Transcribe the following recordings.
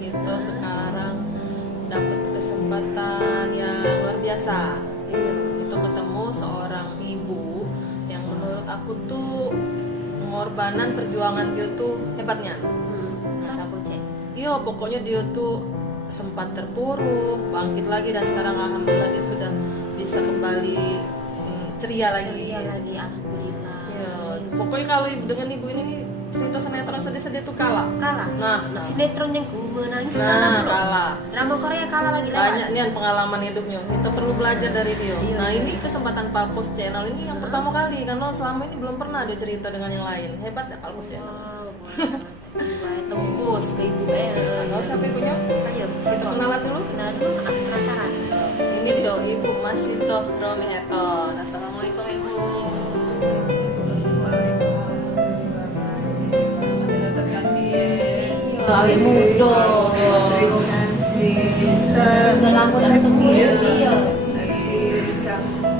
gitu sekarang dapat kesempatan yang luar biasa. Itu ketemu seorang ibu yang menurut aku tuh pengorbanan perjuangan dia tuh hebatnya. Siapa cek? Iya, pokoknya dia tuh sempat terpuruk, bangkit lagi, dan sekarang alhamdulillah dia sudah bisa kembali ceria lagi. Ceria lagi, alhamdulillah. Ya, pokoknya kalau dengan ibu ini nih, cerita sinetron sedih-sedih tuh kalah. Nah, sinetron yang ku menangis Kalah. Drama Korea kalah lagi lah. Banyak nih pengalaman hidupnya. Kita perlu belajar dari dia. Iya, Nah, iya. ini kesempatan Palpos Channel ini yang pertama kali, karena selama ini belum pernah ada cerita dengan yang lain. Hebat ya Palpos Channel. Ibu tembus ke ibu Nggak usah ibunya. Ayo, Kita kenalan dulu. kenalan dulu, aku penasaran. Ini dia Ibu Masintoh Romi Heton. Assalamualaikum Ibu. Masih tetap cantik. Awet muda. Terima kasih. Udah lama dah ketemu. Iya. Iya.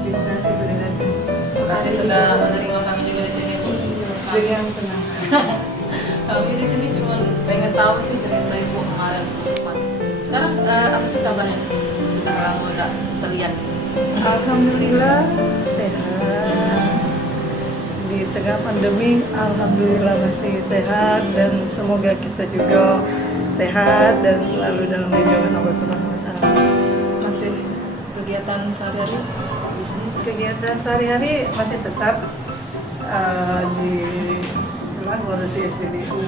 Terima kasih sudah datang. Terima kasih sudah menerima kami juga di sini Bu. Dengan senang hati. Kami di sini cuma pengen tahu sih cerita Ibu kemarin sempat. Sekarang apa sih kabarnya? Sudah lama udah terlihat. Alhamdulillah sehat. Di tengah pandemi, alhamdulillah masih sehat dan semoga kita juga sehat dan selalu dalam lindungan Allah Subhanahu wa taala. Masih kegiatan sehari-hari bisnis? Kegiatan sehari-hari masih tetap di ngurusi SPBU.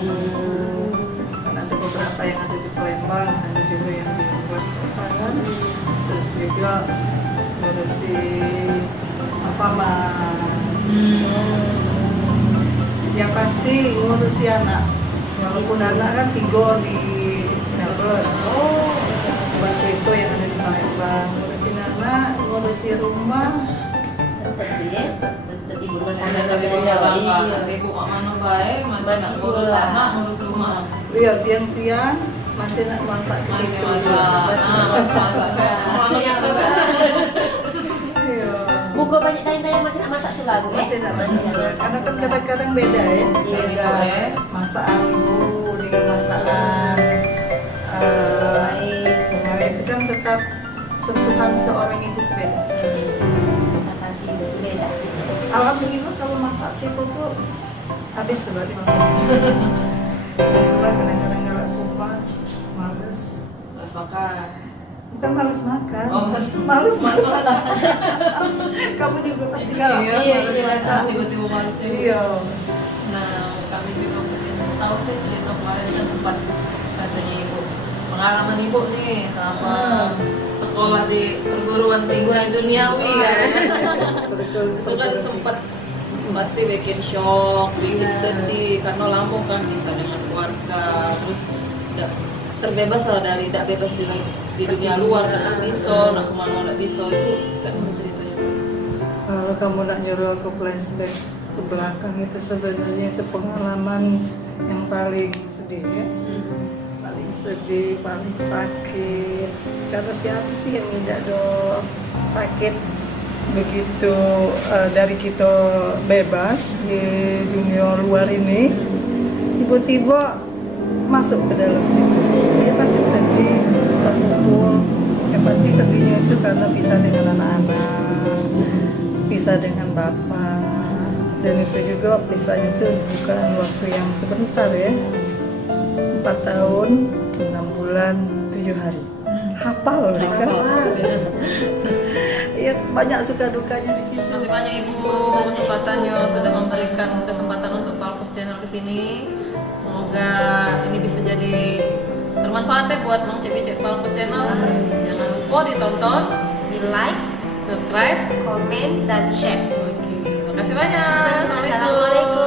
Kan ada beberapa yang ada di Palembang, ada juga yang di Balikpapan. Terus juga ngurusi Alfamart. Yang pasti ngurusi anak. Walaupun anak kan tiga di Melbourne. Baca itu yang ada di Pasuruan. Ngurusin anak, ngurusi rumah. Tetap ya, tetap ibu rumah Ada tapi rumah tangga, kasih Ibu mak mana baik, masih nak ngurus anak, ngurus rumah. Iya, siang-siang masih nak masak Masih gitu. masak, masak saya mau gitu. Iya. Buka banyak tanya-tanya masih nak masak selalu ya? Masih nak masak. Karena kan kadang-kadang beda ya. Beda masakan ibu dengan masakan kemarin itu kan tetap sentuhan seorang ibu itu beda. Fantasi itu beda. Alhamdulillah kalau masak cipu tuh habis tuh berarti makan. Itulah kadang-kadang kalau kupat males. Mas makan. Bukan males makan. Oh, males masak. Kamu juga pasti galak. Iya, tiba-tiba malusnya. Iya. Nah, kami juga pengen tahu sih cerita kemarin kan sempat katanya Ibu pengalaman Ibu nih sama sekolah di perguruan tinggi duniawi ya. Itu kan sempat pasti bikin shock, bikin sedih karena Lampung kan bisa dengan keluarga, terus udah terbebas lah dari tidak bebas di dunia luar, nak bisa, nak kemana-mana bisa, itu kan ceritanya. Kalau kamu nak nyuruh aku flashback ke belakang itu sebenarnya itu pengalaman yang paling sedih ya. Paling sedih, paling sakit. Karena siapa sih yang tidak do sakit begitu dari kita bebas di dunia luar ini, tiba-tiba masuk ke dalam situ. Dia pasti sedih, terpukul. Yang pasti sedihnya itu karena bisa dengan anak-anak, bisa dengan bapak, dan itu juga pisahnya itu bukan waktu yang sebentar ya. 4 tahun, 6 bulan, 7 hari. Hafal mereka. Iya, banyak suka dukanya di situ. Masih banyak Ibu kesempatannya sudah memberikan kesempatan untuk Palpos Channel ke sini. Semoga ini bisa jadi bermanfaat ya buat Mang Cek Palpos Channel. Jangan lupa ditonton, Di like, subscribe. komen, dan share. Oke, terima kasih banyak. Assalamualaikum. Assalamualaikum.